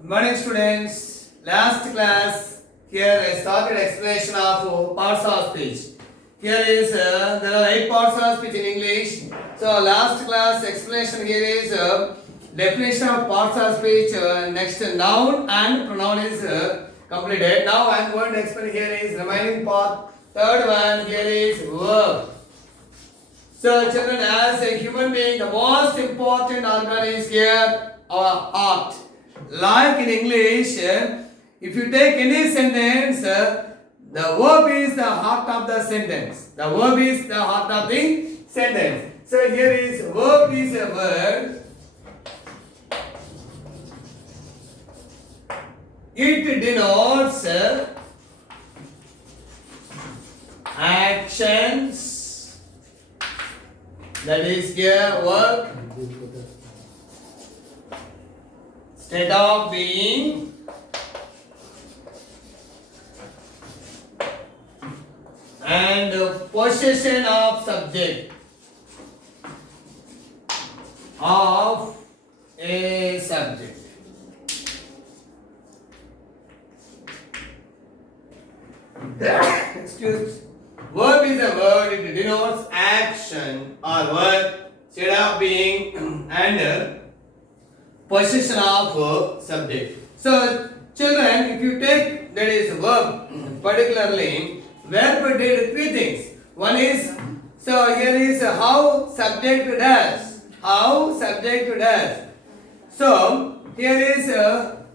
Good morning, students. Last class, here I started explanation of parts of speech. Here is there are 8 parts of speech in English. So last class explanation here is definition of parts of speech. Next noun and pronoun is completed. Now I am going to explain here is remaining part. Third one here is verb. So children, as a human being, the most important organ is here our heart. Like in English, if you take any sentence, the verb is the heart of the sentence. The verb is the heart of the sentence. So here is verb is a word. It denotes actions. That is here work. State of being, and possession of subject of a subject. Excuse. Verb is a word. It denotes action or work, state of being, and possession of subject. So children, if you take that is verb, particularly verb did 3 things. One is, so here is how subject does. How subject does. So here is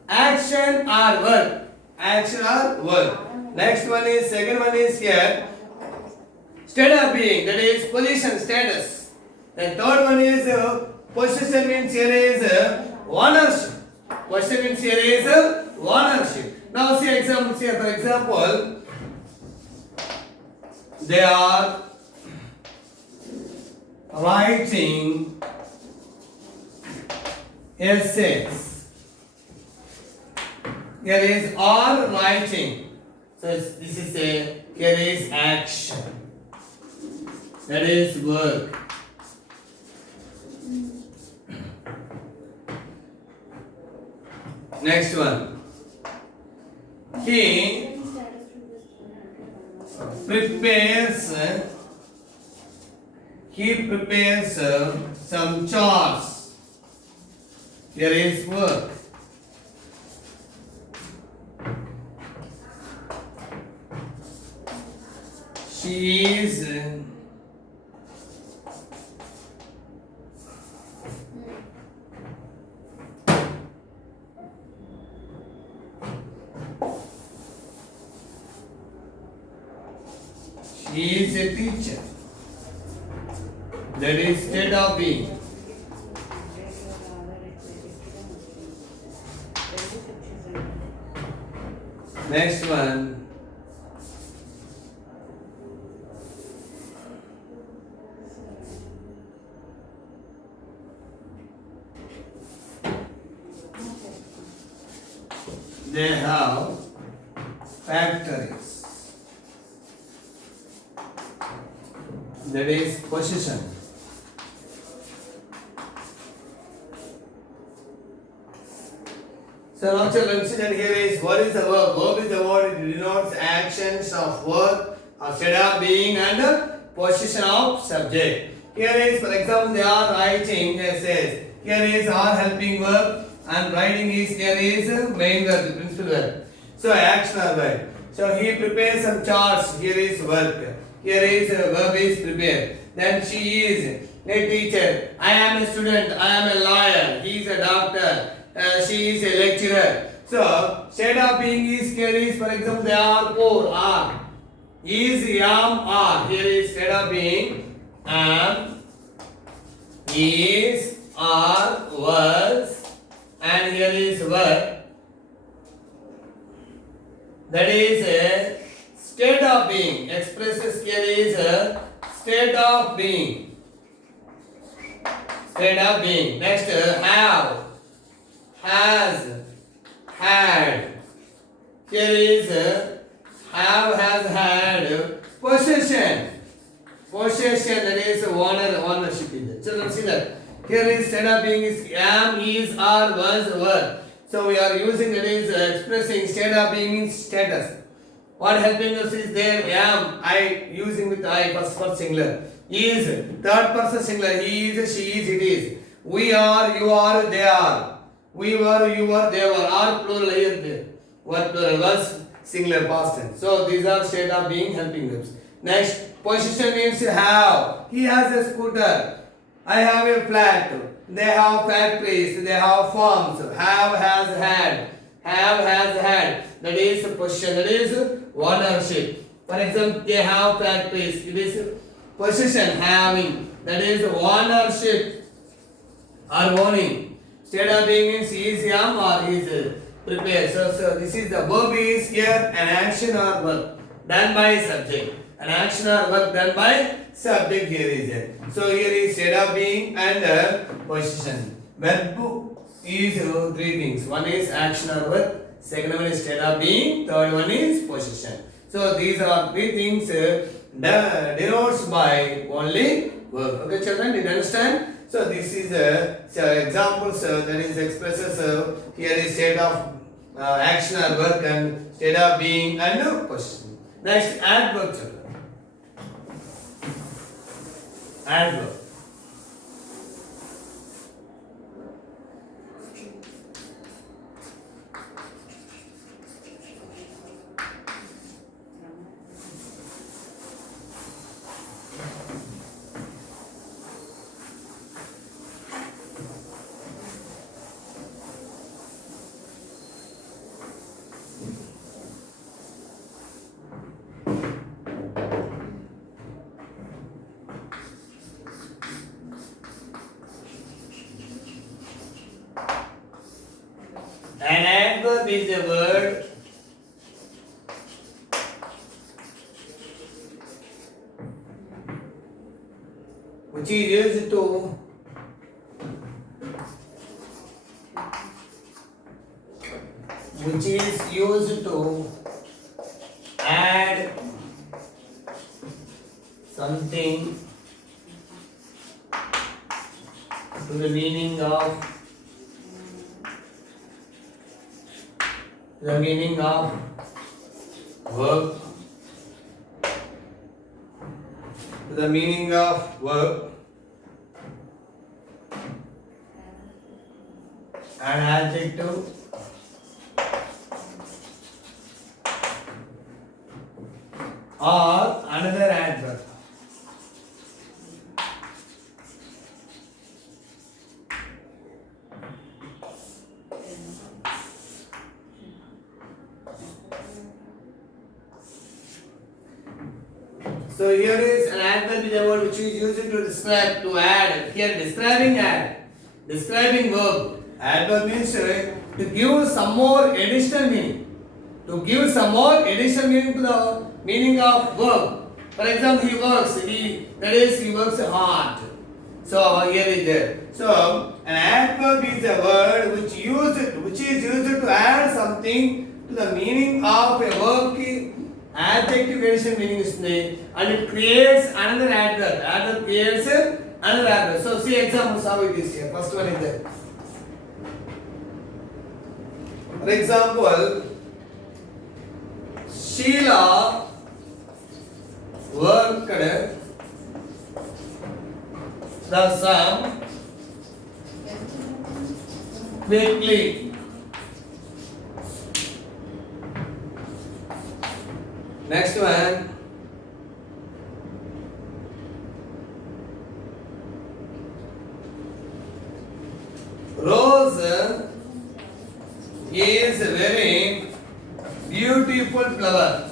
action or work. Action or work. Next one is, second one is here state of being, that is position, status. Then third one is possession, means here is ownership. Possession means here is ownership. Now see examples here. For example, they are writing essays. Here is are writing. So this is a, here is action. That is work. Next one. He prepares some chores. Here is work. She is He is a teacher. That is state of being. Next one. They have factories. That is possession. So now children, see that here is, what is the verb? Verb is the word. It denotes actions of work, or state of being, and possession of subject. Here is, for example, they are writing essays. Here is are helping verb, and writing is, here is main verb, the principal verb. So action or verb. So he prepares some charts. Here is work. Here is verb is prepared. Then she is a teacher. I am a student. I am a lawyer. He is a doctor. She is a lecturer. So state of being is, here is, for example, they are poor. Are is, am, are. Here is state of being. Am, is, are, was, and here is were. That is a state of being. Expresses here is a state of being. State of being. Next, have, has, had. Here is have, has, had. Possession. Possession, that is ownership. Children, see that. Here is state of being is am, is, are, was, were. So we are using that is expressing state of being means status. What helping us is there am, I using with I first person singular. Is third person singular. He is, she is, it is. We are, you are, they are. We were, you were, they were. Are plural here there. What plural was singular past tense. So these are state of being helping verbs. Next, position means have. He has a scooter. I have a flat. They have factories. They have farms. Have, has, had. Have, has, had. That is position. That is ownership. For example, they have factories. It is possession, having. That is ownership or owning. State of being means he is young or he is prepared. So this is the verb is here an action or work done by subject. An action or work done by subject here is it. So here is state of being and position. Verb is three things. One is action or work. Second one is state of being. Third one is position. So these are three things denotes by only verb. Okay, children, did you understand? So this is examples that is expresses here is state of action or work and state of being and position. Next, adverb, children. Adverb. An adverb is a word which is used to add something to the meaning of verb, the meaning of verb, an adjective, or another adverb. So here is an adverb is a word which is used to describe, to add. Here describing add. Describing verb. Adverb means to give some more additional meaning. To give some more additional meaning to the meaning of verb. For example, he works. He works hard. So here is there. So an adverb is a word which is used to add something to the meaning of a verb. Adjective addition meaning is and it creates another adverb. Adverb creates another adverb. So see examples how it is here. First one is there. For example, Sheila worked the sum quickly. Next one. Rose is a very beautiful flower.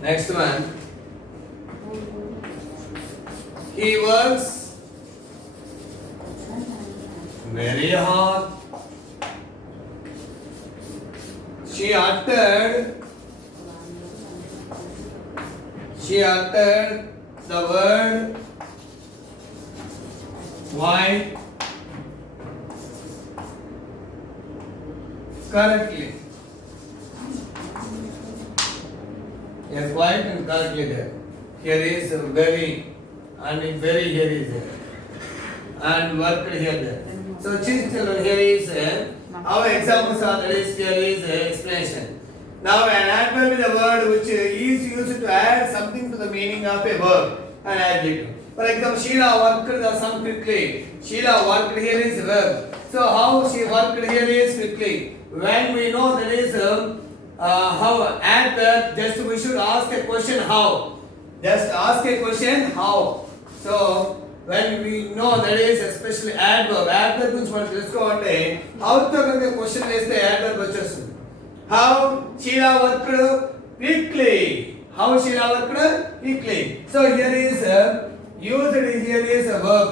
Next one. He works very hard. She uttered the word white correctly. Yes, white and correctly there. Here is very and very here is there. and worked here there. So children, here is our examples are that is here is explanation. Now an adverb is a word which is used to add something to the meaning of a verb, an adjective. For example, Sheila worked the sum quickly. Sheila worked here is verb. So how she worked here is quickly. When we know that is how adverb, just we should ask a question how. Just ask a question how. So when we know that is especially adverb గురించి మనం తెలుసుకోవాలంటే how తో కనుక question వేస్తే adverb వచ్చేస్తుంది. How Sheila worked quickly. How Sheila worked quickly. So here is used here is a verb.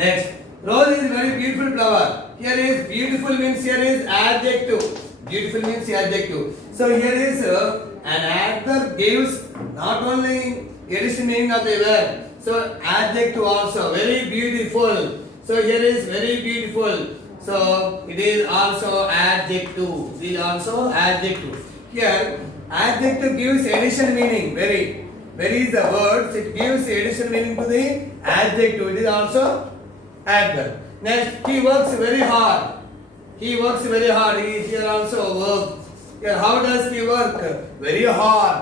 Next, rose is very beautiful flower. Here is beautiful means here is adjective. Beautiful means adjective. So here is an adverb gives not only additional meaning of the verb. So adjective also very beautiful. So here is very beautiful. So it is also adjective. It is also adjective. Here adjective gives additional meaning. Very. Very is the word. It gives additional meaning to the adjective. It is also adverb. Next, he works very hard. He works very hard. He is here also verb. Here, how does he work? Very hard.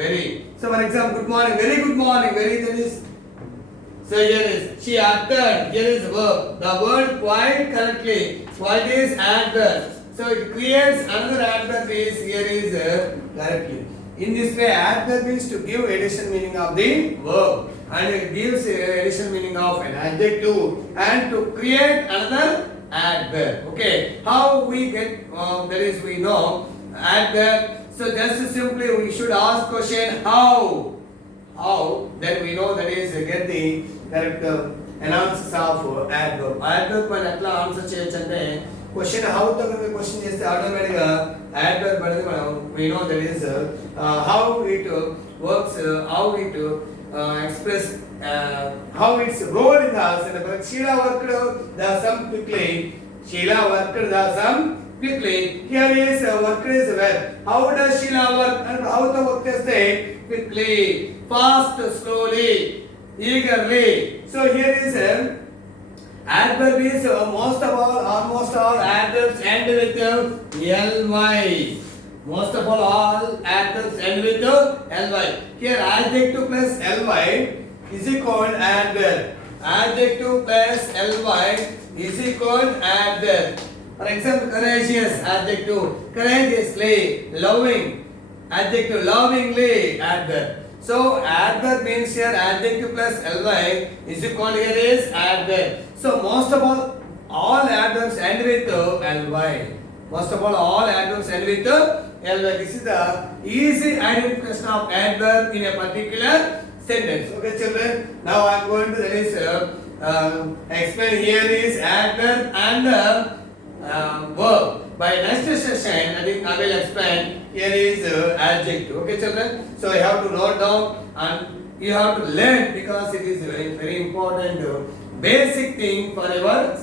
Very. So for example, good morning. Very good morning. Very that is. So here is she uttered. Here is verb. The word quite correctly. What is adverb? So it creates another adverb is here is correctly. In this way, adverb is to give additional meaning of the verb, and it gives additional meaning of an adjective, and to create another adverb. Okay, how we get that is we know adverb. So just simply we should ask question how. Then we know that is get the correct analysis of adverb. Adverb మనం ఎట్లా answer చేయొచ్చు అంటే question how తో కనుక question చేస్తే automatic గా adverb అనేది మనం we know that is how it works, how it express how it's role in the sentence. Sheila worked the sum quickly. Sheila worked the sum quickly. Here is worked is verb. How does Sheila work? And how to work చేస్తే quickly, fast, slowly, eagerly. So here is adverb is almost all adverbs end with ly. Most of all adverbs end with ly. Here adjective plus ly is equal adverb. Adjective plus ly is equal adverb. For example, courageous adjective, courageously, loving adjective, lovingly adverb. So adverb means here adjective plus ly is equal here is adverb. So most of all adverbs end with ly. Most of all adverbs end with ly. This is the easy identification of adverb in a particular sentence. Okay, children. Now I am going to explain here is adverb and verb. By next session, I think I will explain here is adjective. Okay, children. So you have to note down and you have to learn because it is very important basic thing for your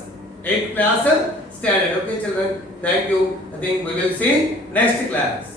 8th class standard. Okay, children. Thank you. I think we will see next class.